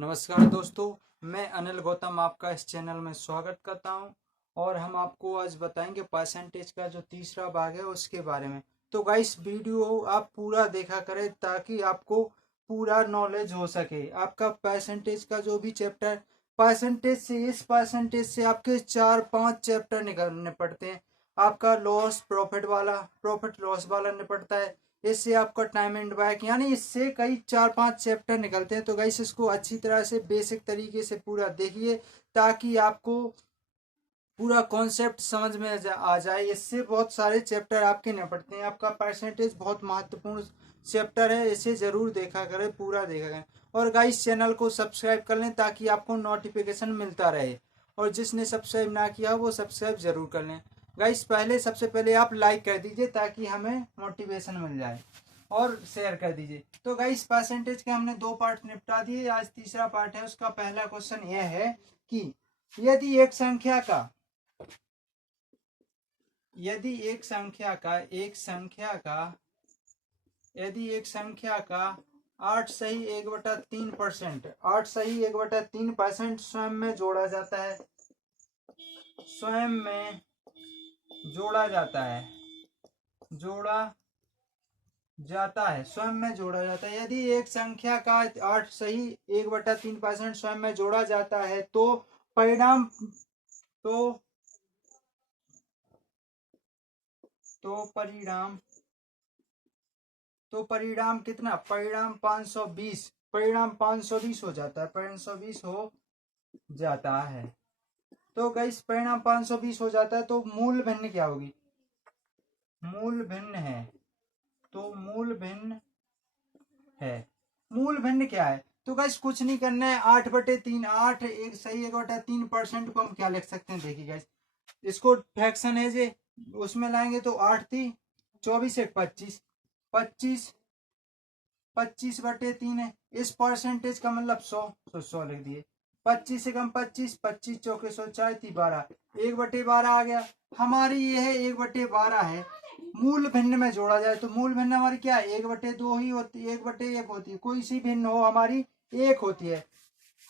नमस्कार दोस्तों, मैं अनिल गौतम आपका इस चैनल में स्वागत करता हूं और हम आपको आज बताएंगे परसेंटेज का जो तीसरा भाग है उसके बारे में। तो गाइस वीडियो आप पूरा देखा करें ताकि आपको पूरा नॉलेज हो सके। आपका परसेंटेज का जो भी चैप्टर इस परसेंटेज से आपके 4-5 चैप्टर निकलने पड़ते हैं। आपका प्रॉफिट लॉस वाला निपटता है। इससे आपका टाइम एंड बैक यानी इससे कई 4-5 चैप्टर निकलते हैं। तो गाइस इसको अच्छी तरह से बेसिक तरीके से पूरा देखिए ताकि आपको पूरा कॉन्सेप्ट समझ में आ जाए। इससे बहुत सारे चैप्टर आपके निपटते हैं। आपका परसेंटेज बहुत महत्वपूर्ण चैप्टर है, इसे जरूर देखा करें, पूरा देखा करें। और गाइस चैनल को सब्सक्राइब कर लें ताकि आपको नोटिफिकेशन मिलता रहे, और जिसने सब्सक्राइब ना किया वो सब्सक्राइब जरूर कर लें। गाइस सबसे पहले आप लाइक कर दीजिए ताकि हमें मोटिवेशन मिल जाए, और शेयर कर दीजिए। तो गाइस परसेंटेज के हमने 2 पार्ट निपटा दिए, आज तीसरा पार्ट है। उसका पहला क्वेश्चन यह है कि यदि एक संख्या का यदि एक संख्या का 8 सही 1/3% स्वयं में जोड़ा जाता है जोड़ा जाता है यदि एक संख्या का 8 सही 1/3% स्वयं में जोड़ा जाता है तो परिणाम परिणाम कितना? परिणाम 520 हो जाता है। 520 हो जाता है। तो गाइस परिणाम 520 हो जाता है तो मूल भिन्न क्या होगी? मूल भिन्न है। तो मूल भिन्न क्या है? तो गाइस कुछ नहीं करना है। 8/3 1/3% को हम क्या लिख सकते हैं? देखिए गाइस, इसको फ्रैक्शन है जे उसमें लाएंगे तो 8 थी 24 1 25 25/3 है। इस परसेंटेज का मतलब 100 लिख दिए। 25 से कम 25 25 चौके 100 4 थी 12 1/12 आ गया। हमारी ये है 1/12 है। मूल भिन्न में जोड़ा जाए तो मूल भिन्न हमारी क्या है? 1/2 ही होती है, 1/1 होती है। कोई सी भिन्न हो हमारी 1 होती है।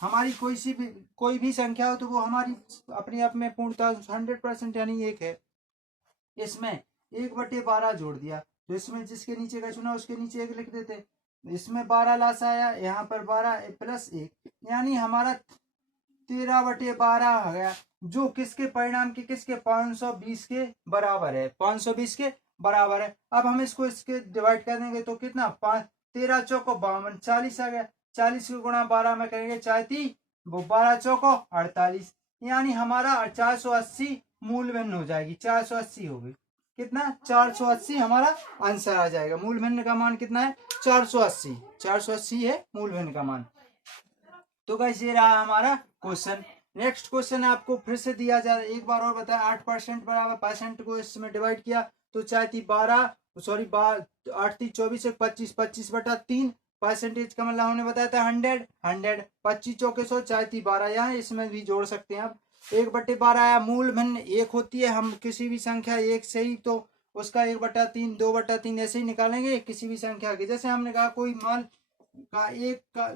हमारी कोई भी संख्या हो तो वो हमारी अपने आप में पूर्णतः 100% यानी 1 है। इसमें 1/12 जोड़ दिया तो इसमें जिसके नीचे का चुना उसके नीचे 1 लिख देते। इसमें 12 लास आया, यहाँ पर 12 + 1 यानी हमारा 13/12 आ गया, जो किसके परिणाम के 520 के बराबर है। 520 के बराबर है। अब हम इसके डिवाइड कर देंगे तो कितना? 13 चौको 52 40 आ गया। 40 को गुणा 12 में करेंगे 4 वो 12 चौको 48 यानी हमारा 480 मूल भिन्न हो जाएगी। 480 हो गई। कितना? 480 हमारा आंसर आ जाएगा। मूल भिन्न का मान कितना है? 480 है मूल भिन्न का मान। तो गाइस ये रहा हमारा क्वेश्चन। नेक्स्ट क्वेश्चन आपको फिर से दिया जाए, एक बार और बताया। 8% बराबर परसेंट को इसमें डिवाइड किया तो 8 थी 24 1 25 25/3 परसेंटेज का मतलब हमने बताया था 100 25 चौके 100 4 थी 12 यहाँ इसमें भी जोड़ सकते हैं आप। 1/12 आया। मूल भिन्न 1 होती है। हम किसी भी संख्या 1 से ही तो उसका 1/3 2/3 ऐसे ही निकालेंगे किसी भी संख्या के। जैसे हमने कहा कोई मान का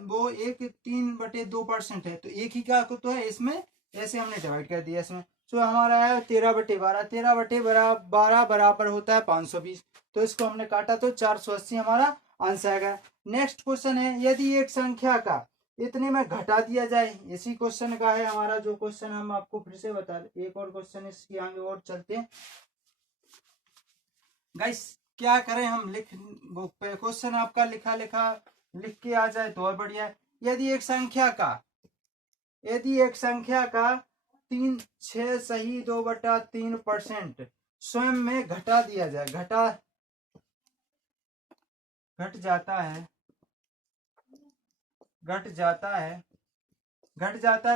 वो 3/2% है तो 1 ही का तो है इसमें, ऐसे हमने डिवाइड कर दिया इसमें। तो हमारा है 13/12 13/12 बराबर होता है 520। तो इसको हमने काटा तो 480 हमारा आंसर आएगा। नेक्स्ट क्वेश्चन है, यदि एक संख्या का इतने में घटा दिया जाए। इसी क्वेश्चन का है हमारा जो क्वेश्चन हम आपको फिर से बता दें। एक और क्वेश्चन इसकी आगे और चलते हैं। गाइस क्या करें हम क्वेश्चन आपका लिख के आ जाए तो और बढ़िया है। यदि एक संख्या का 3 6 सही 2/3% स्वयं में घटा दिया जाए घट जाता है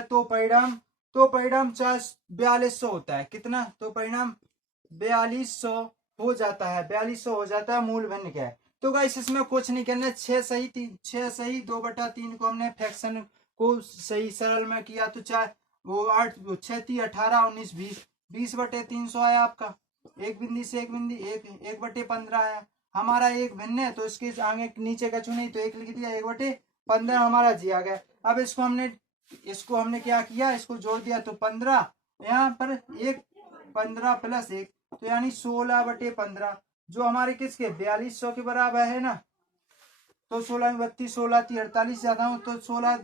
तो परिणाम 4200 होता है। कितना? तो परिणाम 4200 हो जाता है। 4200 हो जाता है। मूल भिन्न क्या है? तो गाइस इसमें कुछ नहीं करना। 6 सही 2/3 को हमने फ्रैक्शन को सही सरल में किया तो 4 वो 8 6 थी 18 19 20 20/300 आया आपका। एक बिंदी से एक बिंदी 1/15 आया। हमारा एक भिन्न है तो इसके आगे नीचे का चुने तो 1 लिख दिया। 1/15 हमारा जी आ गया। अब इसको हमने क्या किया, इसको जोड़ दिया तो 15, यहाँ पर एक 15 प्लस 1 तो यानी 16/15 जो हमारे किसके 4200 के बराबर है ना। तो 16 में 32, 16 थी 48 ज्यादा हो तो 16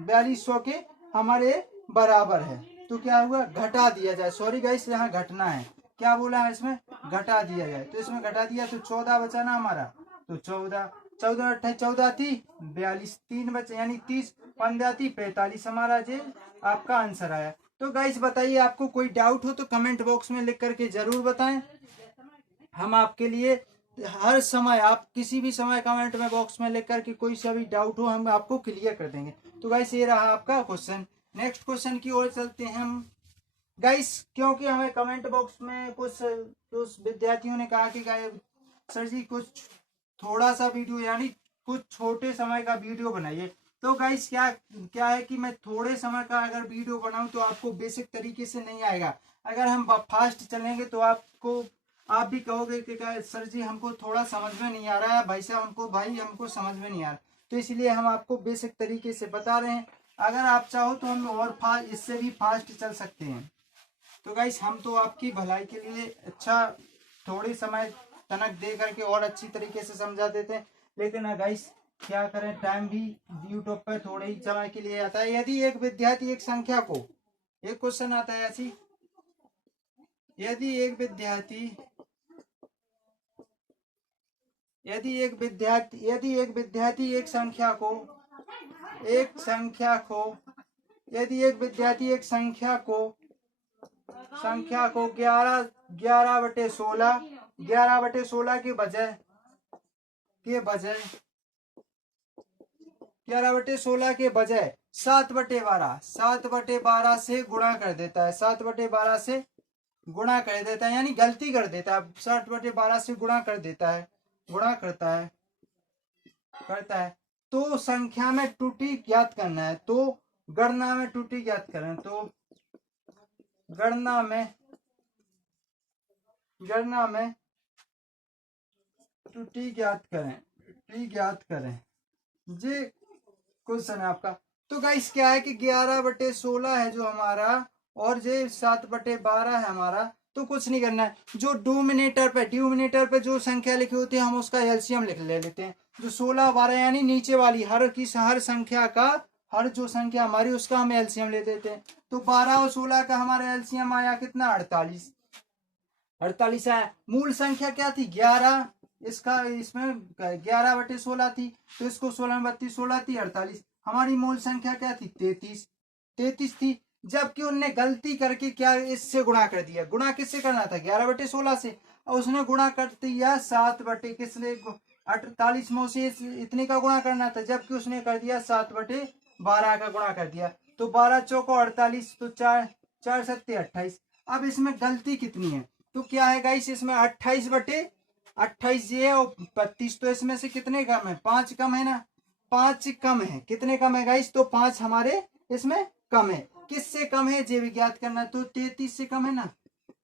4200 के हमारे बराबर है। तो क्या हुआ, घटा दिया जाए, सॉरी गाइस यहाँ घटना है, क्या बोला है इसमें, घटा दिया जाए। तो इसमें घटा दिया तो 14 बचा ना हमारा, तो 14 14 28 14 थी 42, 3 बचे यानी 30, 15 थी 45 हमारा जो आपका आंसर आया। तो गाइस बताइए आपको कोई डाउट हो तो कमेंट बॉक्स में लिख करके जरूर बताएं, हम आपके लिए हर समय, आप किसी भी समय कमेंट में बॉक्स में लिख करके कोई सा भी डाउट हो हम आपको क्लियर कर देंगे। तो गाइस ये रहा आपका क्वेश्चन। नेक्स्ट क्वेश्चन की ओर चलते हैं हम गाइस, क्योंकि हमें कमेंट बॉक्स में कुछ विद्यार्थियों ने कहा कि सर जी कुछ थोड़ा सा वीडियो यानी कुछ छोटे समय का वीडियो बनाइए। तो गाइस क्या है कि मैं थोड़े समय का अगर वीडियो बनाऊं तो आपको बेसिक तरीके से नहीं आएगा, अगर हम फास्ट चलेंगे तो आप भी कहोगे कि सर जी हमको थोड़ा समझ में नहीं आ रहा है, भाई साहब हमको समझ में नहीं आ रहा। तो इसलिए हम आपको बेसिक तरीके से बता रहे हैं, अगर आप चाहो तो हम और इससे भी फास्ट चल सकते हैं। तो गाइस हम तो आपकी भलाई के लिए अच्छा थोड़े समय तनक दे करके और अच्छी तरीके से समझा देते हैं, लेकिन गाइस क्या करें, टाइम भी यूट्यूब पर थोड़े ही समय के लिए आता है। यदि एक विद्यार्थी एक संख्या को, एक क्वेश्चन आता है ऐसी, यदि एक विद्यार्थी एक संख्या को यदि एक विद्यार्थी एक संख्या को 11/16 के बजाय 7/12 से गुणा कर देता है, 7/12 से गुणा कर देता है यानी गलती कर देता है, 7/12 से गुणा करता है। तो संख्या में त्रुटि ज्ञात करना है, तो गणना में त्रुटि ज्ञात करें, तो गणना में त्रुटि ज्ञात करें जी क्वेश्चन है आपका। तो गाइस क्या है कि 11/16 है जो हमारा और जो 7/12 है हमारा, तो कुछ नहीं करना है, जो डिनोमिनेटर पे जो संख्या लिखी होती है हम उसका एलसीएम ले लेते हैं, जो 16 12 यानी नीचे वाली हर संख्या का, हर जो संख्या हमारी उसका हम एलसीएम ले देते हैं। तो 12 और 16 का हमारा एलसीएम आया कितना, 48 आया। मूल संख्या क्या थी 11, इसमें 11/16 थी, तो इसको 16 में 32 16 थी 48, हमारी मूल संख्या क्या थी 33 थी। जबकि उनने गलती करके क्या इससे गुणा कर दिया, गुणा किससे करना था 11/16 से, और उसने गुणा कर दिया 48 में से इतने का गुणा करना था, जबकि उसने कर दिया 7/12 का गुणा कर दिया। तो 12 चौको 48, तो 4 7 28। अब इसमें गलती कितनी है, तो क्या है गाइस, इसमें 28 ये है और 32, तो इसमें से कितने कम है, 5 कम है ना, 5 कम है, कितने कम है गाइस, तो 5 हमारे इसमें कम है। किससे कम है ये भी ज्ञात करना, तो 33 से कम है ना,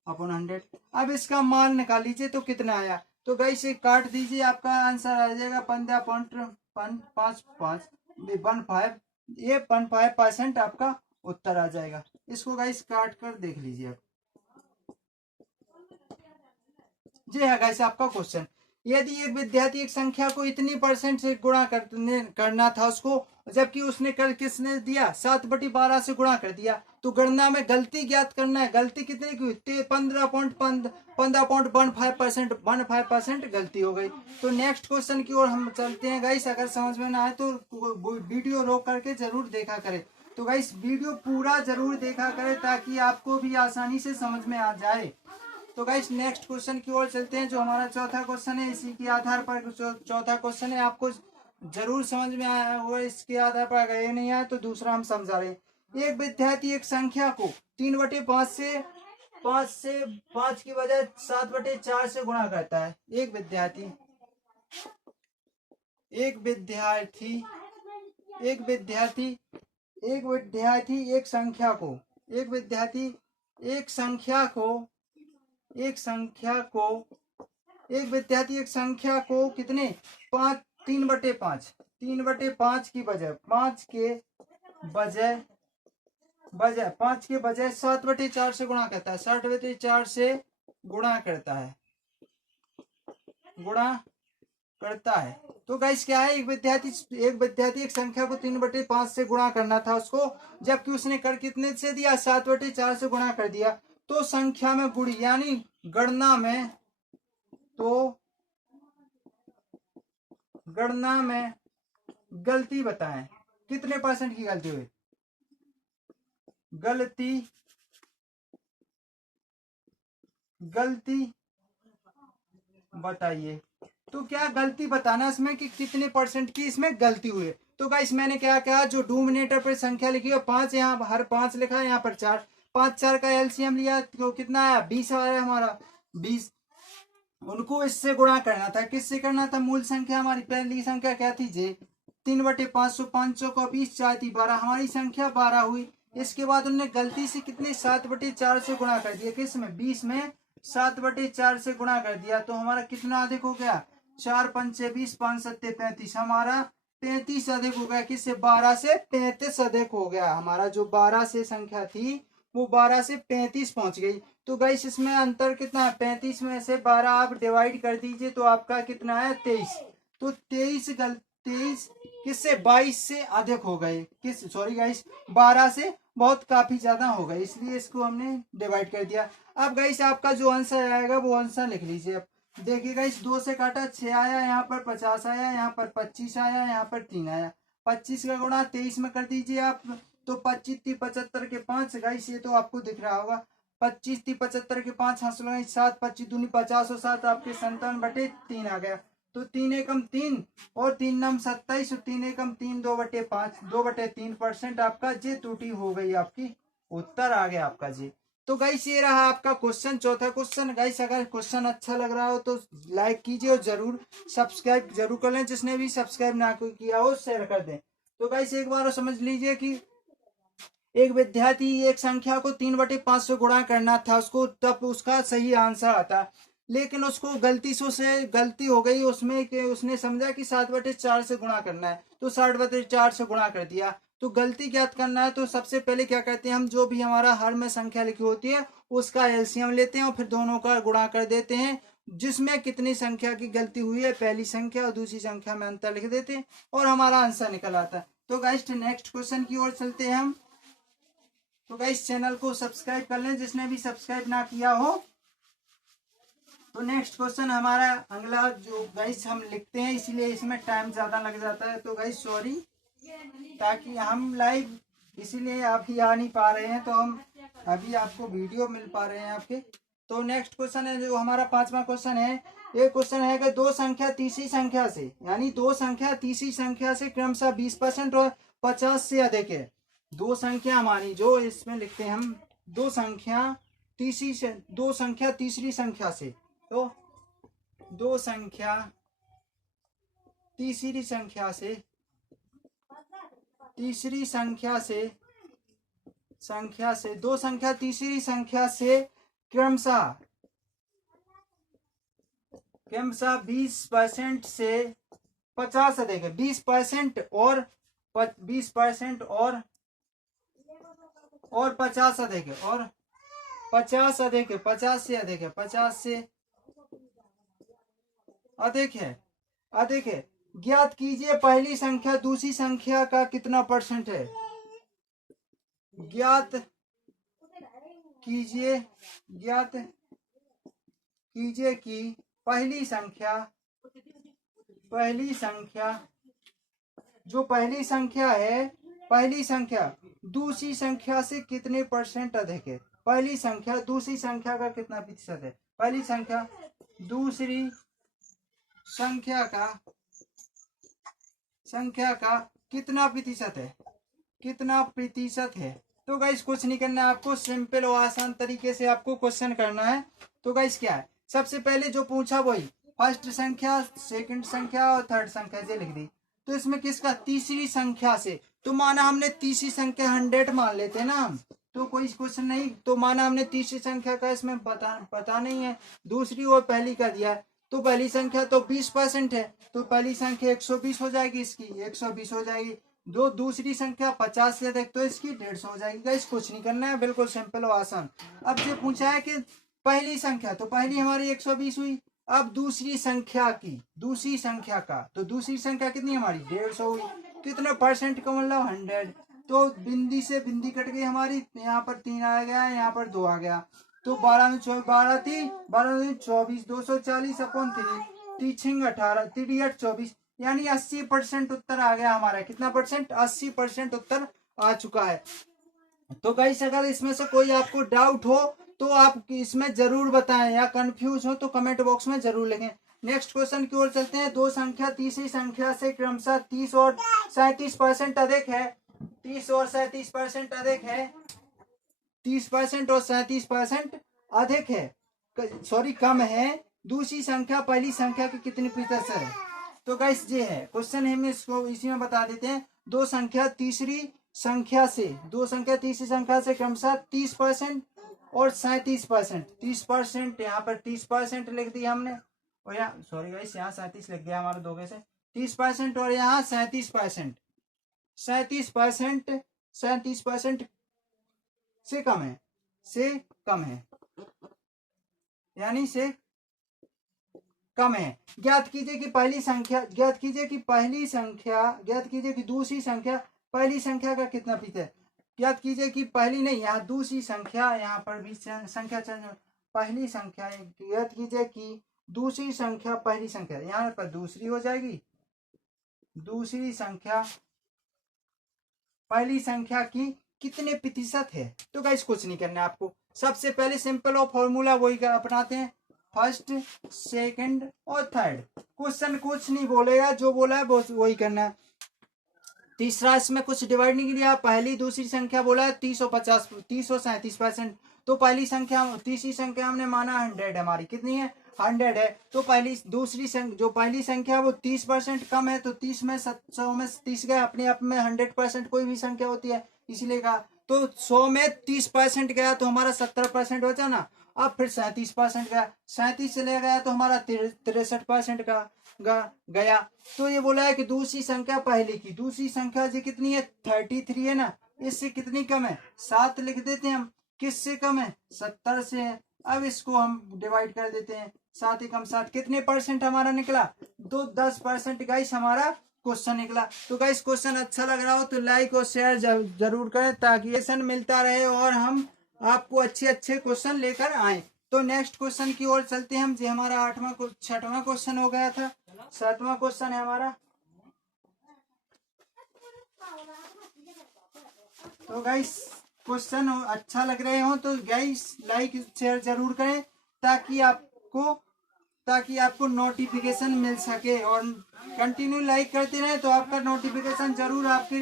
अपॉन 100। अब इसका मान निकाल लीजिए तो कितना आया, तो गाइस ये काट दीजिए, आपका आंसर आ जाएगा 15.15 ये 15% आपका उत्तर आ जाएगा। इसको गाइस काट कर देख लीजिए आप। जी है गाइस आपका क्वेश्चन, यदि एक विद्यार्थी एक संख्या को इतनी परसेंट से गुणा करना था उसको, जबकि उसने किसने दिया 7/12 से गुणा कर दिया, तो गणना में गलती ज्ञात करना है, गलती कितने की हुई 15.15% गलती हो गई। तो नेक्स्ट क्वेश्चन की ओर हम चलते हैं गाइस, अगर समझ में ना आए तो वीडियो रोक करके जरूर देखा करें। तो गाइस वीडियो पूरा जरूर देखा करें ताकि आपको भी आसानी से समझ में आ जाए। तो गाइस नेक्स्ट क्वेश्चन की ओर चलते हैं, जो हमारा चौथा क्वेश्चन है, इसी के आधार पर चौथा क्वेश्चन है, आपको जरूर समझ में आया होगा, इसके आधार पर अगर ये नहीं आया तो दूसरा हम समझा रहे हैं। एक विद्यार्थी एक संख्या को 3/5 से 5 की बजाय 7/4 से गुणा करता है। एक विद्यार्थी एक संख्या को कितने 3/5 की बजाय 5 के बजाय बजाय 5 के बजाय 7/4 से गुणा करता है, 7/4 से गुणा करता है, गुणा करता है। तो गाइस क्या है, एक विद्यार्थी एक संख्या को 3/5 से गुणा करना था उसको, जबकि उसने कर कितने से दिया, 7/4 से गुणा कर दिया। तो संख्या में गुण यानी गणना में, तो गणना में गलती बताएं, कितने % की गलती हुई, गलती बताइए। तो क्या गलती बताना इसमें कि कितने % की इसमें गलती हुई। तो गाइस मैंने क्या कहा, जो डोमिनेटर पर संख्या लिखी है 5, यहाँ हर 5 लिखा है, यहाँ पर 4, 5 4 का एलसीएम लिया तो कितना आया, 20 आया हमारा, 20। उनको इससे गुणा करना था, किससे करना था, मूल संख्या हमारी पहली संख्या क्या थी जे, 3/500, 500 को 20, 4 थी 12, हमारी संख्या 12 हुई। इसके बाद उन्होंने गलती से कितने, 7/4 से गुणा कर दिया, किस में, 20 में 7/4 से गुणा कर दिया। तो हमारा कितना अधिक हो गया, 4 पंचे 20, 5 सत्ते 35, हमारा 35 अधिक हो गया, किससे, 12 से 35 अधिक हो गया। हमारा जो 12 से संख्या थी वो 12 से 35 पहुंच गई। तो गाइस इसमें अंतर कितना है, 35 में से 12 आप डिवाइड कर दीजिए तो आपका कितना है, 23। तो 23 किससे, 22 से अधिक हो गए, किस, सॉरी गाइस 12 से बहुत काफी ज्यादा हो गए, इसलिए इसको हमने डिवाइड कर दिया। अब गाइस आपका जो आंसर आएगा वो आंसर लिख लीजिए। अब देखिए गाइस, 2 से काटा 6 आया, यहाँ पर 50 आया, यहाँ पर 25 आया, यहाँ पर 3 आया, 25 का गुणा 23 में कर दीजिए आप, तो 25 3 75 के 5, गाइस ये तो आपको दिख रहा होगा, 25 3 75 के 5, हाँ 7 25 दूनी 50 और 7 आपके 57/3 आ गया। तो 3 एकम 3 और 3 नम 27, 3 एकम 3, 2/5, 2/3% आपका जी त्रुटि हो गई, आपकी उत्तर आ गया आपका जी। तो गाइस ये रहा आपका क्वेश्चन, चौथा क्वेश्चन। गाइस अगर क्वेश्चन अच्छा लग रहा हो तो लाइक कीजिए और जरूर सब्सक्राइब जरूर कर लें, जिसने भी सब्सक्राइब ना किया हो शेयर कर दें। तो गाइस एक बार समझ लीजिए कि एक विद्यार्थी एक संख्या को 3/5 से गुणा करना था उसको, तब उसका सही आंसर आता, लेकिन उसको गलती हो गई उसमें कि उसने समझा कि 7/4 से गुणा करना है, तो 7/4 से गुणा कर दिया। तो गलती ज्ञात करना है तो सबसे पहले क्या करते हैं हम, जो भी हमारा हर में संख्या लिखी होती है उसका एलसीएम लेते हैं और फिर दोनों का गुणा कर देते हैं, जिसमें कितनी संख्या की गलती हुई है पहली संख्या और दूसरी संख्या में अंतर लिख देते हैं और हमारा आंसर निकल आता है। तो गाइस नेक्स्ट क्वेश्चन की ओर चलते हैं हम। तो गाइस चैनल को सब्सक्राइब कर लें, जिसने भी सब्सक्राइब ना किया हो। तो नेक्स्ट क्वेश्चन हमारा अगला जो गाइस हम लिखते हैं, इसीलिए इसमें टाइम ज्यादा लग जाता है, तो गाइस सॉरी, ताकि हम लाइव इसीलिए आप ही आ नहीं पा रहे हैं, तो हम अभी आपको वीडियो मिल पा रहे हैं आपके। तो नेक्स्ट क्वेश्चन है जो हमारा 5वां क्वेश्चन है, ये क्वेश्चन है कि दो संख्या तीसरी संख्या से, यानी दो संख्या तीसरी संख्या से क्रमशः 20% और 50 से अधिक है। दो संख्या हमारी जो इसमें लिखते हैं हम, दो संख्या तीसरी संख्या से, तो दो संख्या तीसरी संख्या से दो संख्या तीसरी संख्या से क्रमशः 20% से 50 अधिक है, 20% और 20% और 50 अधिक है, और 50 अधिक है, 50 से अधिक है, 50 से अधिक है। ज्ञात कीजिए पहली संख्या दूसरी संख्या का कितना % है। ज्ञात कीजिए कि पहली संख्या दूसरी संख्या से कितने % अधिक है। पहली संख्या दूसरी संख्या का कितना प्रतिशत है। पहली संख्या दूसरी संख्या का कितना प्रतिशत है। तो गाइस कुछ नहीं करना है आपको, सिंपल और आसान तरीके से आपको क्वेश्चन करना है। तो गाइस क्या है, सबसे पहले जो पूछा वही फर्स्ट संख्या, सेकंड संख्या और थर्ड संख्या से लिख दी। तो इसमें किसका, तीसरी संख्या से, तो माना हमने तीसरी संख्या 100 मान लेते हैं ना हम, तो कोई क्वेश्चन नहीं, तो माना हमने तीसरी संख्या का इसमें पता नहीं है, दूसरी और पहली का दिया, तो पहली संख्या तो 20% है, तो पहली संख्या 120 हो जाएगी, इसकी 120 हो जाएगी। दो दूसरी संख्या 50 से अधिक तो इसकी 150 हो जाएगी। गाइस कुछ नहीं करना है, बिल्कुल सिंपल और आसान। अब ये पूछा है कि पहली संख्या, तो पहली हमारी 120 हुई। अब दूसरी संख्या की, दूसरी संख्या का, तो दूसरी संख्या कितनी हमारी 150 हुई। कितना परसेंट का मतलब 100। तो बिंदी से बिंदी कट गई हमारी, यहाँ पर 3 आ गया, यहाँ पर 2 आ गया। तो 12 में 24, 12 थी, 12 में 24, 240 अपॉन 3, 3 18, 3 8 24, यानी 80% उत्तर आ गया हमारा। कितना परसेंट? 80% उत्तर आ चुका है। तो गाइस अगर इसमें से कोई आपको डाउट हो तो आप इसमें जरूर बताएं, या कंफ्यूज हो तो कमेंट बॉक्स में जरूर लिखें। नेक्स्ट क्वेश्चन की ओर चलते हैं। दो संख्या तीसरी संख्या से क्रमशः 30 और 37% अधिक है। 30 और 37% अधिक है। 30% और 37% अधिक है, सॉरी कम है। दूसरी संख्या पहली संख्या के कितने प्रतिशत है? तो गाइस ये है क्वेश्चन, हम इसको इसी में बता देते हैं। दो संख्या तीसरी संख्या से, दो संख्या तीसरी संख्या से क्रमशः 30% और 37%। 30%, यहाँ पर 30% लिख दिया हमने, और यहाँ सॉरी गाइस यहाँ 37 लिख गया हमारे दो से। 30% और यहाँ 37%। 37% 37% से कम है, से कम है, यानी से कम है। ज्ञात कीजिए कि पहली संख्या, ज्ञात कीजिए कि पहली संख्या, ज्ञात कीजिए कि दूसरी संख्या पहली संख्या का कितना प्रतिशत। ज्ञात कीजिए कि पहली नहीं, यहाँ दूसरी संख्या, यहाँ पर भी संख्या चेंज, पहली संख्या। ज्ञात कीजिए कि दूसरी संख्या पहली संख्या, यहाँ पर दूसरी हो जाएगी, दूसरी संख्या पहली संख्या की कितने प्रतिशत है। तो गाइस कुछ नहीं करना है आपको, सबसे पहले सिंपल और फॉर्मूला वही अपनाते हैं, फर्स्ट सेकंड और थर्ड। क्वेश्चन कुछ नहीं बोलेगा, जो बोला है वही करना है। तीसरा इसमें कुछ डिवाइड नहीं किया, पहली दूसरी संख्या बोला है 30 और 50, 30 और 37%। तो पहली संख्या, तीसरी संख्या हमने माना 100, हमारी कितनी है 100 है। तो पहली दूसरी संख्या, जो पहली संख्या वो 30% कम है, तो 30 में 100 में 30 गया, अपने आप में 100% कोई भी संख्या होती है, इसीलिए कहा। तो 100 में 30% गया तो हमारा 70% बचा ना। अब फिर 37% गया, 37 चले गया तो हमारा 63% का गया। तो ये बोला है कि दूसरी संख्या पहले की, दूसरी संख्या जी कितनी है 33 है ना, इससे कितनी कम है 7 लिख देते हैं हम। किससे कम है 70 से है। अब इसको हम डिवाइड कर देते हैं, 7 एकम 7, कितने परसेंट हमारा निकला तो 10% गाइस हमारा क्वेश्चन निकला। तो गाइस क्वेश्चन अच्छा लग रहा हो तो लाइक और शेयर जरूर करें, ताकि क्वेश्चन मिलता रहे और हम आपको अच्छे अच्छे क्वेश्चन लेकर आए। तो नेक्स्ट क्वेश्चन की ओर चलते हैं हम। जी हमारा 6वां क्वेश्चन हो गया था, 7वां क्वेश्चन है हमारा। तो गाइस क्वेश्चन अच्छा लग रहे हो तो गाइस लाइक शेयर जरूर करें, ताकि आपको नोटिफिकेशन मिल सके, और कंटिन्यू लाइक करते रहे तो आपका नोटिफिकेशन जरूर आपके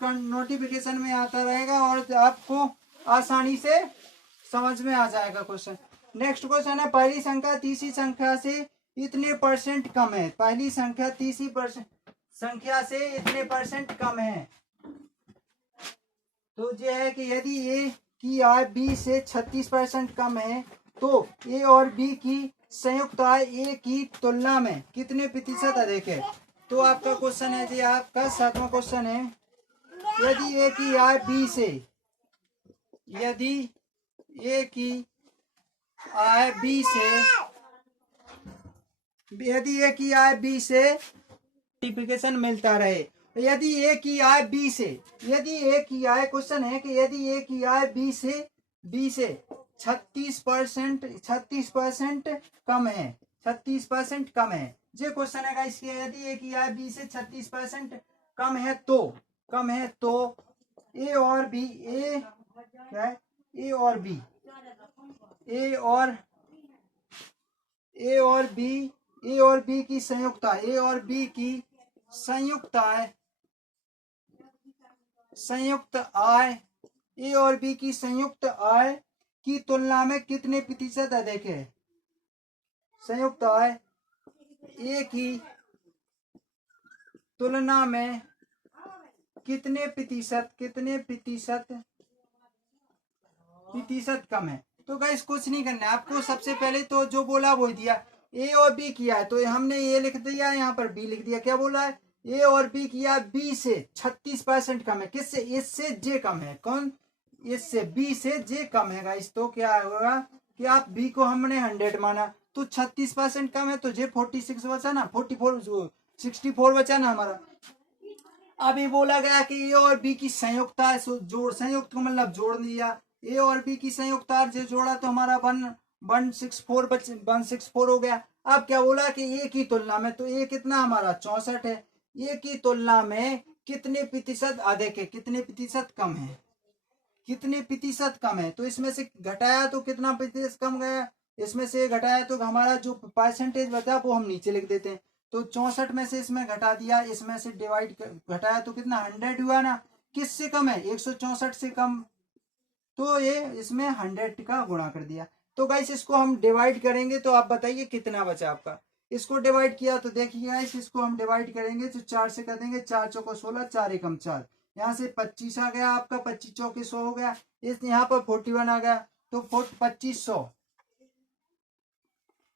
नोटिफिकेशन में आता रहेगा और आपको आसानी से समझ में आ जाएगा क्वेश्चन। नेक्स्ट क्वेश्चन है, पहली संख्या तीसरी संख्या से इतने परसेंट कम है। पहली संख्या तीसरी संख्या से इतने परसेंट कम है। तो ये है कि यदि ए की आय बी से 36% कम है तो ए और बी की संयुक्त आय ए की तुलना में कितने प्रतिशत अधिक है। तो आपका क्वेश्चन है जी, आपका 7वां क्वेश्चन है, यदि ए की आय बी से, यदि ए की आय बी से, यदि ए की आय बी से नोटिफिकेशन मिलता रहे, यदि ए की आय बी से, यदि ए की आय, क्वेश्चन है कि यदि ए की आय बी से 36% कम है, 36% कम है। ये क्वेश्चन है इसके, यदि ए की आय बी से 36% कम है तो ए और बी, ए और बी, ए और बी की संयुक्त आय, ए और बी की संयुक्त आय, ए और बी की संयुक्त आय की तुलना में कितने प्रतिशत अधिक है। संयुक्त आय ए की तुलना में कितने प्रतिशत कम है। तो गाइस कुछ नहीं करना है आपको, सबसे पहले तो जो बोला वो दिया, ए और बी किया है तो हमने ए लिख दिया, यहाँ पर बी लिख दिया। क्या बोला है ए और बी किया बी से 36% कम है, किससे? इससे जे कम है। कौन? इससे, बी से जे कम है गाइस। तो क्या होगा कि आप बी को हमने 100 माना तो 36% कम है, तो जे 46 बचा ना, 64 बचा ना हमारा। अभी बोला गया कि ए और बी की संयुक्ता है, जोड़, संयुक्त को मतलब जोड़ दिया। ए और बी की संयुक्ता जो जोड़ा तो हमारा 164 हो गया। अब क्या बोला कि ए की तुलना में, तो ए कितना हमारा 64 है, ए की तुलना में कितने प्रतिशत अधिक है, कितने प्रतिशत कम है, कितने प्रतिशत कम है। तो इसमें से घटाया तो कितना प्रतिशत कम गया, इसमें से घटाया तो हमारा जो परसेंटेज बचा वो हम नीचे लिख देते हैं। तो 64 में से इसमें घटा दिया, इसमें से डिवाइड घटाया तो कितना 100 हुआ ना। किससे कम है? 164 से कम। तो ये इसमें 100 का गुणा कर दिया। तो गाइस इसको हम डिवाइड करेंगे तो आप बताइए कितना बचा आपका। इसको डिवाइड किया तो देखिए गाइस, इसको हम डिवाइड करेंगे तो 4 से कर देंगे, 4 चौको 16, 4 एकम 4, यहाँ से 25 आ गया आपका, 25 चौके 100 हो गया, इस यहाँ पर 41 आ गया, तो 2500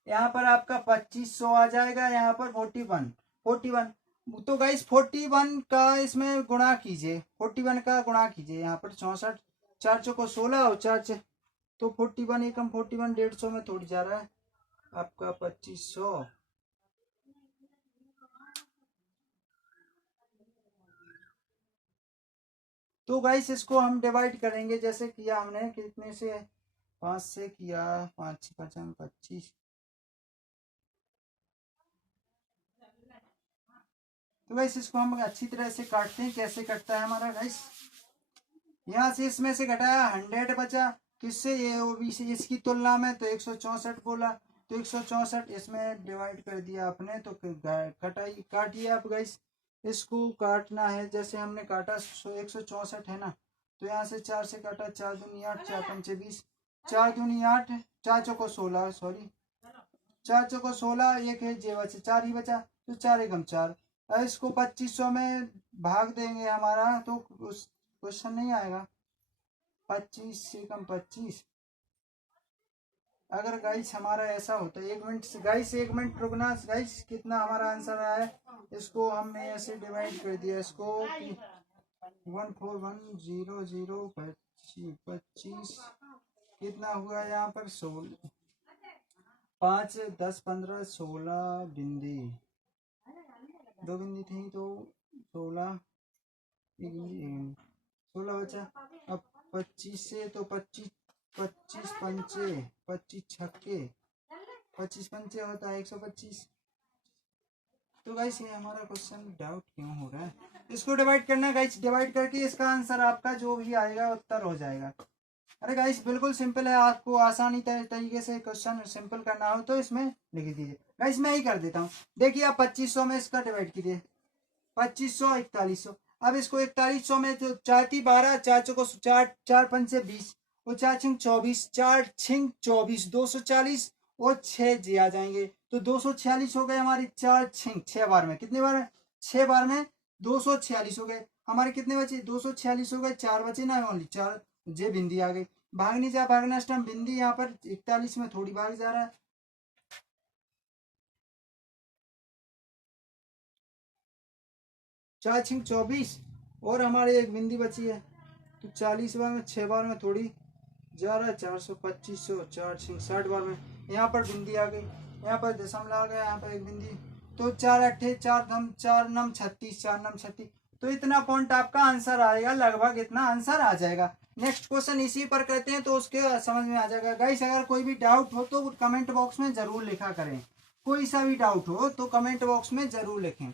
यहाँ पर आपका 2500 आ जाएगा, यहाँ पर 41। तो गाइस 41 का इसमें गुणा कीजिए, 41 का गुणा कीजिए, यहाँ पर 64, 4 चौको 16 और 4 तो 41 एकम 41, 150 में थोड़ी जा रहा है आपका 2500। तो गाइस इसको हम डिवाइड करेंगे जैसे किया हमने, कितने से? 5 से किया, 5 55 25। तो गाइस इसको हम अच्छी तरह से काटते हैं, कैसे कटता है हमारा गाइस। यहाँ से इसमें से घटाया 100 बचा, किससे? ये ओ बी से, इसकी तुलना में, तो 164 बोला, तो 164 इसमें डिवाइड कर दिया आपने, तो कटाई काटिए आप गाइस। इसको काटना है जैसे हमने काटा, 164 है ना, तो यहाँ से 4 से काटा, 4 दूनी 8, 4 पंचे 20, 4 दूनी 8, 4 चौको 16, सॉरी 4 चौको 16, एक है जे बचा, 4 ही बचा, तो 4 एकम 4। अब इसको 2500 में भाग देंगे हमारा, तो उस क्वेश्चन नहीं आएगा। 25 एकम 25। अगर गाइस हमारा ऐसा होता है, 1 मिनट गाइस, 1 मिनट रुकना गाइस, कितना हमारा आंसर आया है, इसको हमने ऐसे डिवाइड कर दिया इसको, 14100 25 कितना हुआ यहाँ पर? 16, 5 10 15 16 बिंदी, 2 बिंदी थी तो 16, 16 बचा। अब 25 से तो 25 25 पंचे 25 छक्के 25 पंचे होता है 125। तो गाइस ये हमारा क्वेश्चन डाउट क्यों हो रहा है, इसको डिवाइड करना गाइस, डिवाइड करके इसका आंसर आपका जो भी आएगा उत्तर हो जाएगा। अरे गाइस बिल्कुल सिंपल है, आपको आसानी तरीके से क्वेश्चन सिंपल करना हो तो इसमें लिख दीजिए गाइस, मैं ही कर देता हूँ। देखिए आप 2500 में इसका डिवाइड कीजिए, 2500 4100। अब इसको 4100 में तो 4×12, 4 चौको 4, 4 पंचे 20, और 4 छिंग 24, 4 छिंग 24, 240 और 6 जी आ जाएंगे, तो 246 हो गए हमारे। 4 छिंग 6 बार में, कितने बार में? 6 बार में 246 हो गए हमारे। कितने बचे? 246 हो गए, 4 बचे ना, ओनली 4 जे बिंदी आ गई। भागनी जा भागना स्टम बिंदी यहाँ पर 41 में थोड़ी भाग जा रहा है, 4 छिंग 24 और हमारे एक बिंदी बची है, तो 40 बार में 6 बार में थोड़ी जा रहा है, 400 2500, 4 छिंग 60 बार में यहाँ पर बिंदी आ गई, यहाँ पर दशमलव आ गया, यहाँ पर एक बिंदी, तो 4 अट्ठे 4 धम 4 नम 36, 4 नम 36। तो इतना पॉइंट आपका आंसर आएगा, लगभग इतना आंसर आ जाएगा। नेक्स्ट क्वेश्चन इसी पर करते हैं तो उसके समझ में आ जाएगा गाइस। अगर कोई भी डाउट हो तो कमेंट बॉक्स में जरूर लिखा करें, कोई सा भी डाउट हो तो कमेंट बॉक्स में जरूर लिखें।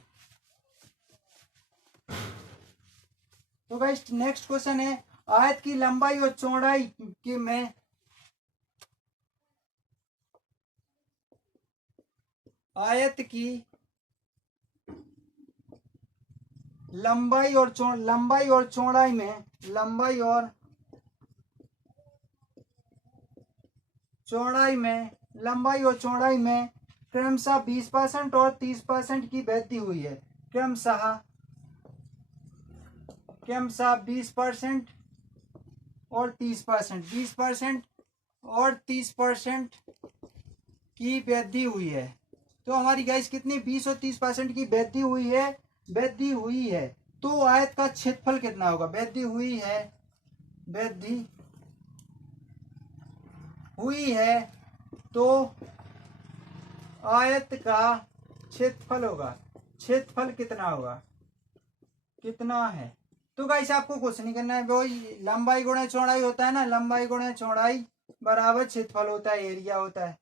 तो गाइस नेक्स्ट क्वेश्चन है, आयत की लंबाई और चौड़ाई के में आयत की लंबाई और चौड़ाई में क्रमशः 20% और 30% की वृद्धि हुई है। क्रमशः 20% और 30%, 20% और 30% की वृद्धि हुई है। तो हमारी गाइस कितनी 20 और 30% की वृद्धि हुई है वृद्धि हुई है तो आयत का क्षेत्रफल कितना होगा। वृद्धि हुई है, वृद्धि हुई है तो आयत का क्षेत्रफल होगा। क्षेत्रफल कितना होगा, कितना है। तो गाइस आपको कुछ नहीं करना है, वही लंबाई गुणा चौड़ाई होता है ना, लंबाई गुणा चौड़ाई बराबर क्षेत्रफल होता है, एरिया होता है।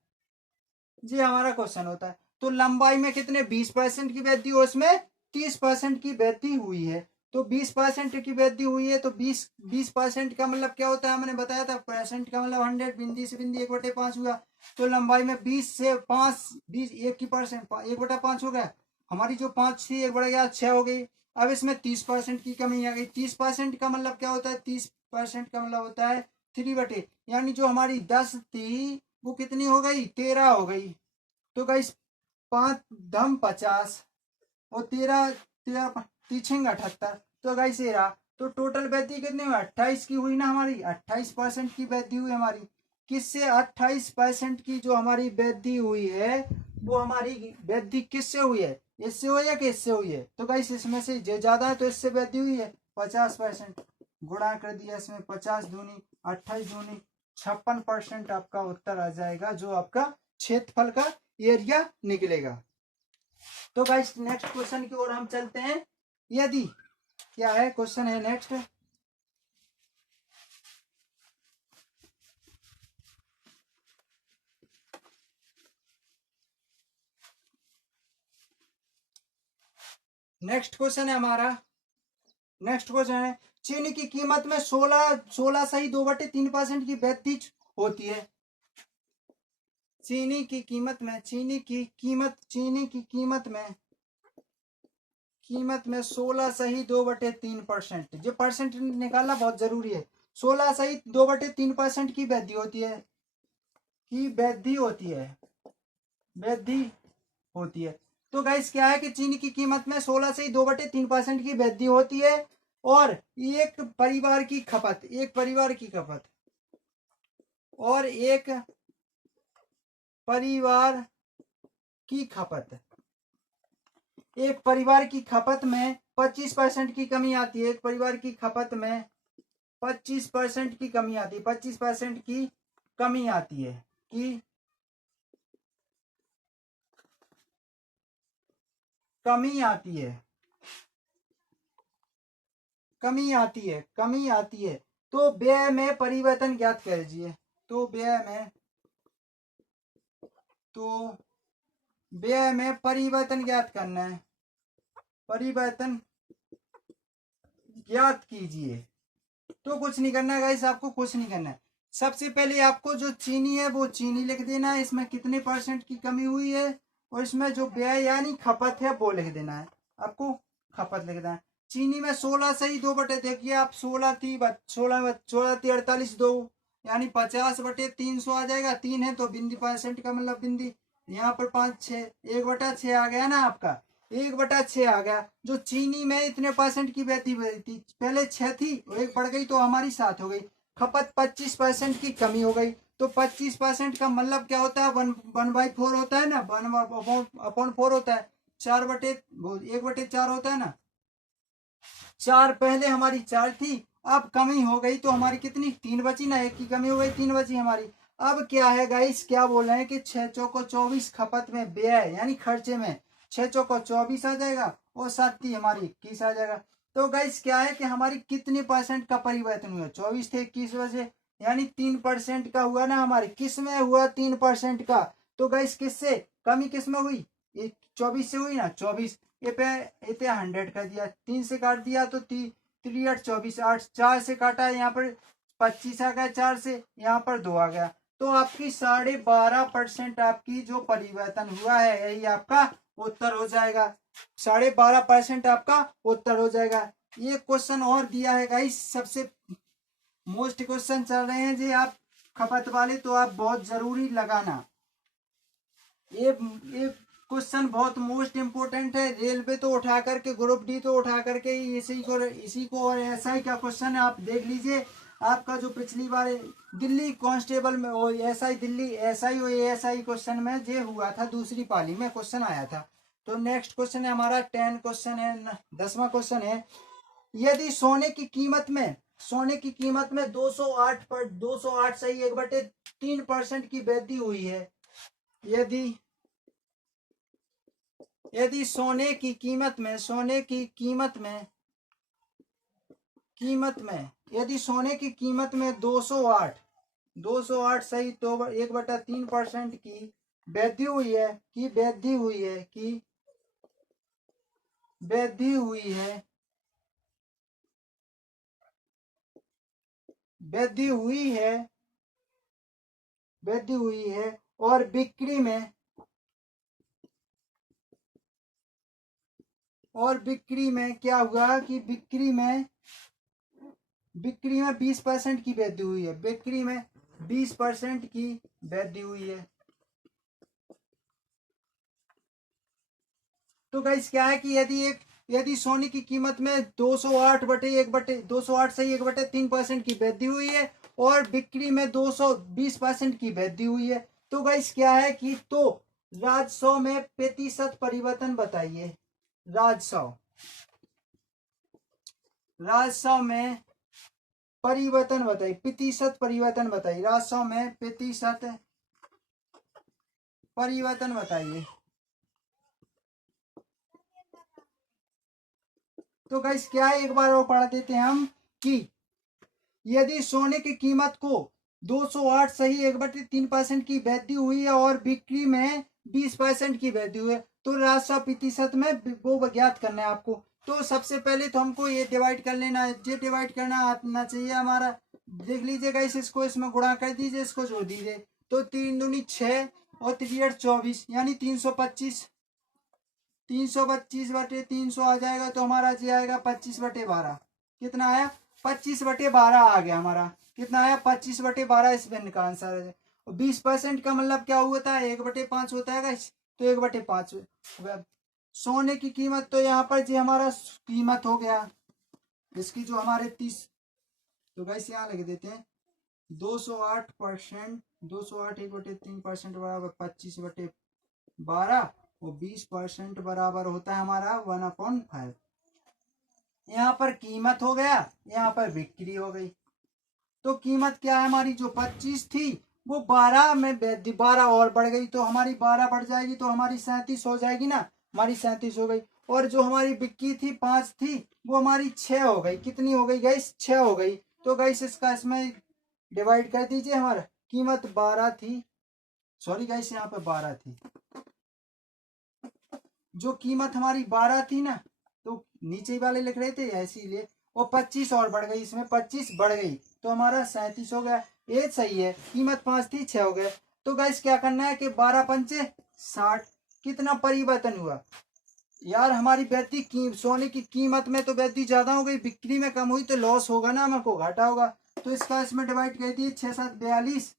जी हमारा क्वेश्चन होता है। तो लंबाई में कितने 20% की वृद्धि हो, उसमें 30% की वृद्धि हुई है। तो 20% की वृद्धि हुई है तो 20% का मतलब क्या होता है, हमने बताया था परसेंट का मतलब 100, बिंदी से बिंदी 1/5 हुआ। तो लंबाई में 20 से 5, 20 1 की परसेंट 1/5 हो गया। हमारी जो 5 थी 1 बढ़ गया 6 हो गई। अब इसमें 30% की कमी आ गई। 30% का मतलब क्या होता है, 30% का मतलब होता है 3/, यानी जो हमारी 10 थी वो कितनी हो गई, 13 हो गई। तो गाइस 5 धम 50 और 13 13 तीछेंगे 78। तो गाइस ये रहा। तो टोटल वृद्धि कितनी हुई, 28 की हुई ना हमारी, 28% की वृद्धि हुई हमारी। किससे, 28% की जो हमारी वृद्धि हुई है वो हमारी वृद्धि किससे हुई है, इससे हुई है कि इससे हुई है। तो गाइस इसमें से जो ज्यादा है तो इससे वृद्धि हुई है 50%। गुणा कर दिया इसमें 50 दूनी 28 दूनी 56% आपका उत्तर आ जाएगा, जो आपका क्षेत्रफल का एरिया निकलेगा। तो गाइस नेक्स्ट क्वेश्चन की ओर हम चलते हैं। यदि क्या है, क्वेश्चन है नेक्स्ट, नेक्स्ट क्वेश्चन है हमारा। नेक्स्ट क्वेश्चन है, चीनी की कीमत में 16 सही 2/3% की वृद्धि होती है। चीनी की कीमत में, चीनी की कीमत में 16 सही 2/3%, जो परसेंट निकालना बहुत जरूरी है। 16 सही 2/3% की वृद्धि होती है, की वृद्धि होती है, वृद्धि होती है। तो गाइस क्या है कि चीनी की कीमत में 16 से 2/3% की वृद्धि होती है और एक परिवार की खपत, एक परिवार की खपत और एक परिवार की खपत, एक परिवार की खपत में 25% की कमी आती है। एक परिवार की खपत में 25% की कमी आती है, 25% की कमी आती है, की कमी आती है, कमी आती है, कमी आती है। तो व्यय में परिवर्तन ज्ञात कीजिए। तो व्यय में, तो व्यय में परिवर्तन ज्ञात करना है, परिवर्तन ज्ञात कीजिए। तो कुछ नहीं करना है गाइस, आपको कुछ नहीं करना है। सबसे पहले आपको जो चीनी है वो चीनी लिख देना है, इसमें कितने परसेंट की कमी हुई है, और इसमें जो व्यय यानी खपत है वो लिख देना है। आपको खपत लिख देना है। चीनी में 16 सही 2/, देखिए आप 16 थी 16 थी 48 2, यानी 50/300 आ जाएगा। 3 है तो बिंदी परसेंट का मतलब बिंदी, यहाँ पर 5 6 1/6 आ गया ना आपका, 1/6 आ गया। जो चीनी में इतने परसेंट की वृद्धि हुई थी, पहले 6 थी और 1 बढ़ गई तो हमारी 7 हो गई। खपत 25% की कमी हो गई। तो 25% का मतलब क्या होता है, 1/4 होता है ना, 1/4 होता है, 1/4 होता है ना। 4 पहले हमारी 4 थी, अब कमी हो गई तो हमारी कितनी 3 बची ना, 1 की कमी हो गई 3 बची हमारी। अब क्या है गाइस, क्या बोल रहे हैं कि 6 चौको 24 खपत में व्यय यानी खर्चे में 6 चौको 24 आ जाएगा और 7 थी हमारी 21 आ जाएगा। तो गाइस क्या है कि हमारी कितने परसेंट का परिवर्तन हुआ, 24 थे 21 बजे, यानी 3% का हुआ ना हमारे, किस में हुआ 3% का। तो गाइस किससे कमी, किस में हुई, 24 से हुई ना, 24 ये पे इतने 100 कर दिया, 3 से काट दिया तो 3 8 24, 8 4 से काटा है, यहाँ पर 25 आ गया, 4 से यहाँ पर 2 आ गया। तो आपकी 12.5% आपकी जो परिवर्तन हुआ है यही आपका उत्तर हो जाएगा। 12.5% आपका उत्तर हो जाएगा। ये क्वेश्चन और दिया है गाइस, सबसे मोस्ट क्वेश्चन चल रहे हैं जी आप खपत वाले, तो आप बहुत जरूरी लगाना। ये क्वेश्चन बहुत मोस्ट इंपोर्टेंट है। रेलवे तो उठा करके, ग्रुप डी तो उठा करके इसी को और एसआई का क्वेश्चन है, आप देख लीजिए। आपका जो पिछली बार दिल्ली कांस्टेबल में वो एसआई दिल्ली एसआई और एएसआई क्वेश्चन में जे हुआ था, दूसरी पाली में क्वेश्चन आया था। तो नेक्स्ट क्वेश्चन है हमारा 10 क्वेश्चन है, 10वां क्वेश्चन है, यदि सोने की कीमत में 208 सही 1/3% की वृद्धि हुई है, यदि सोने की कीमत में यदि सोने की कीमत में 208 सही तो 1/3% की वृद्धि हुई है और बिक्री में क्या हुआ कि बिक्री में 20% की वृद्धि हुई है, बिक्री में 20% की वृद्धि हुई है। तो गाइस क्या है कि यदि सोने की कीमत में 208 सही 1/3% की वृद्धि हुई है और बिक्री में 220% की वृद्धि हुई है, तो गाइस क्या है कि तो राजस्व में प्रतिशत परिवर्तन बताइए। राजस्व में परिवर्तन बताइए, प्रतिशत परिवर्तन बताइए, राजस्व में प्रतिशत परिवर्तन बताइए। तो गाइस क्या है, एक बार और पढ़ा देते हैं हम कि यदि सोने की कीमत को 208 सही 1/3% की वृद्धि हुई है और बिक्री में 20% की वृद्धि हुई है, तो राजस्व प्रतिशत में वो ज्ञात करना है आपको। तो सबसे पहले तो हमको ये डिवाइड कर लेना है, ये डिवाइड करना आना चाहिए हमारा। देख लीजिएगा, इसको इसमें गुणा कर दीजिए, इसको जोड़ दीजिए, तो 3 दूनी 6 और 3 24 यानी 325 325/300 आ जाएगा। तो हमारा ये आएगा 25/12। कितना आया? 25/12 आ गया हमारा। कितना आया? 25/12 इस बिंदु का आंसर है। 20% का मतलब क्या होता है? 1/5 होता है गाइस, तो 1/5 सोने की कीमत। तो यहाँ पर जी हमारा कीमत हो गया इसकी जो हमारे 30, तो गाइस यहाँ लिख देते हैं 208% 1/3% बराबर 25/12 और 20% बराबर होता है हमारा 1/5। यहाँ पर कीमत हो गया, यहाँ पर बिक्री हो गई। तो कीमत क्या है हमारी? जो 25 थी वो 12 में 12 और बढ़ गई, तो हमारी 12 बढ़ जाएगी, तो हमारी 37 हो जाएगी ना, हमारी 37 हो गई। और जो हमारी बिक्री थी 5 थी, वो हमारी 6 हो गई। कितनी हो गई गाइस? 6 हो गई। तो गाइस इसका इसमें डिवाइड कर दीजिए। हमारा कीमत 12 थी, सॉरी गाइस यहाँ पे 12 थी, जो कीमत हमारी 12 थी ना, तो नीचे वाले लिख रहे थे इसीलिए, वो 25 और बढ़ गई, इसमें 25 बढ़ गई, तो हमारा 37 हो गया। ये सही है, कीमत 5 थी 6 हो गए। तो गाइस क्या करना है कि 12 पंचे 60। कितना परिवर्तन हुआ यार? हमारी वृद्धि सोने की कीमत में तो वृद्धि ज्यादा हो गई, बिक्री में कम हुई, तो लॉस होगा ना, हमको घाटा होगा। तो इसका इसमें डिवाइड कर दिए, 6 7 42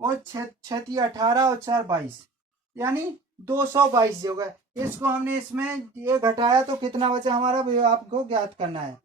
और 6 18 और 4 22 यानी 222 हो गए। इसको हमने इसमें ये घटाया तो कितना बचा हमारा, आपको ज्ञात करना है।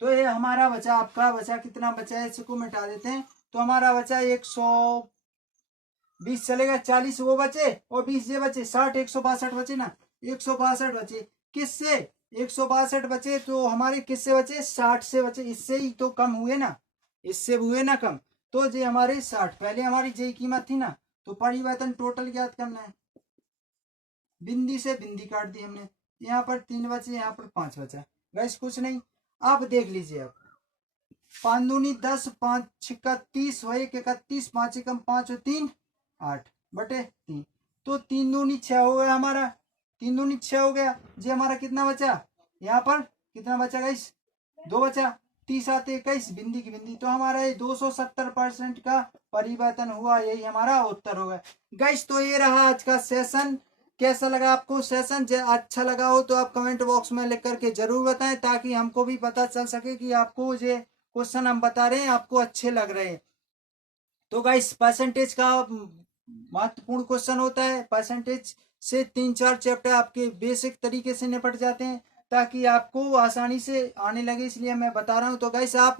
तो ये हमारा बचा, आपका बचा कितना बचा है, इसको मिटा देते हैं। तो हमारा बचा 120 चलेगा, 40 वो बचे और 20 ये बचे, 60 162 बचे ना, 162 बचे। किससे? 162 बचे, तो हमारे किससे बचे? 60 से बचे। इससे ही तो कम हुए ना, इससे हुए ना कम। तो ये हमारे 60, पहले हमारी यही कीमत थी ना, तो परिवर्तन टोटल ज्ञात करना है। बिंदी से बिंदी काट दी हमने, यहाँ पर 3 बचे, यहाँ पर 5 बचा। गैस कुछ नहीं। अब देख लीजिए, अब 5 दूनी 10, 5 छिक्का 30 हो 1 31, 5 एकम 5 और 3 8 बटे 3। तो 3 दूनी 6 हो गया हमारा, 3 दूनी 6 हो गया। जी हमारा कितना बचा? यहाँ पर कितना बचा गाइस? 2 बचा। 30 आते 21, बिंदी की बिंदी। तो हमारा ये 270% का परिवर्तन हुआ, यही हमारा उत्तर होगा गाइस। तो ये रहा आज का सेशन। कैसा लगा आपको सेशन? अच्छा लगा हो तो आप कमेंट बॉक्स में लिख करके जरूर बताएं, ताकि हमको भी पता चल सके कि आपको ये क्वेश्चन हम बता रहे हैं आपको अच्छे लग रहे हैं। तो गाइस परसेंटेज का महत्वपूर्ण क्वेश्चन होता है, परसेंटेज से 3-4 चैप्टर आपके बेसिक तरीके से निपट जाते हैं, ताकि आपको आसानी से आने लगे, इसलिए मैं बता रहा हूँ। तो गाइस आप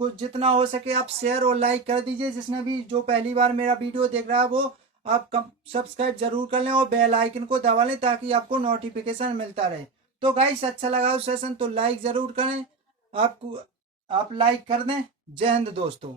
कुछ जितना हो सके आप शेयर और लाइक कर दीजिए। जिसने भी जो पहली बार मेरा वीडियो देख रहा है वो आप सब्सक्राइब जरूर कर लें और बेल आइकन को दबा लें ताकि आपको नोटिफिकेशन मिलता रहे। तो गाइस अच्छा लगा उस सेशन तो लाइक जरूर करें, आप लाइक कर दें। जय हिंद दोस्तों।